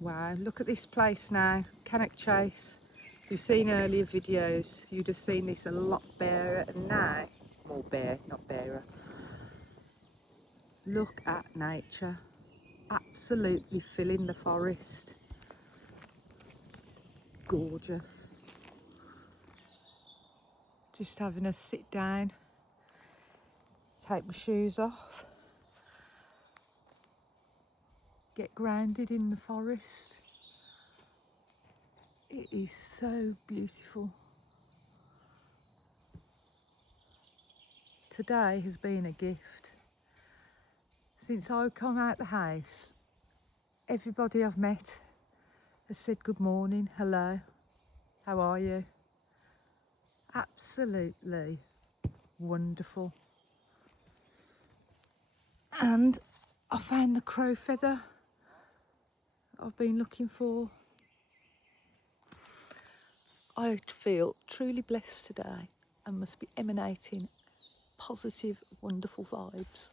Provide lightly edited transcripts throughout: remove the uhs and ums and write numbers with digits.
Wow, look at this place now, Cannock Chase. If you've seen earlier videos, you'd have seen this a lot barer, and now, more bare, not barer. Look at nature, absolutely filling the forest. Gorgeous. Just having a sit down, take my shoes off, get grounded in the forest. It is so beautiful. Today has been a gift. Since I've come out the house, everybody I've met has said good morning, hello, how are you? Absolutely wonderful. And I found the crow feather I've been looking for. I feel truly blessed today and must be emanating positive, wonderful vibes.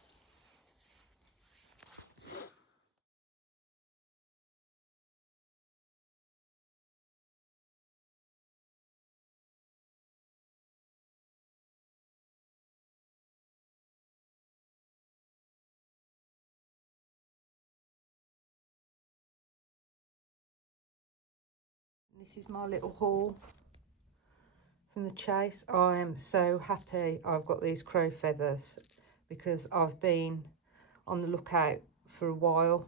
This is my little haul from the chase. I am so happy I've got these crow feathers because I've been on the lookout for a while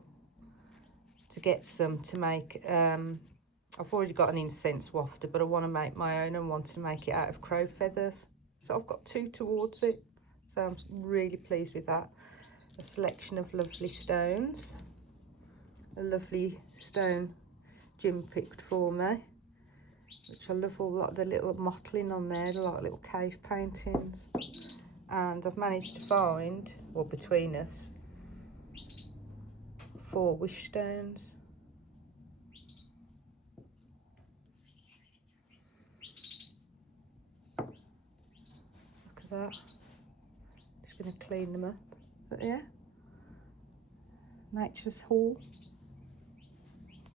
to get some to make. I've already got an incense wafter, but I want to make my own and want to make it out of crow feathers. So I've got two towards it. So I'm really pleased with that. A selection of lovely stones. A lovely stone Jim picked for me, which I love all like the little mottling on there, they're like little cave paintings. And I've managed to find, well, between us, 4 wish stones. Look at that. Just going to clean them up. But yeah, nature's haul.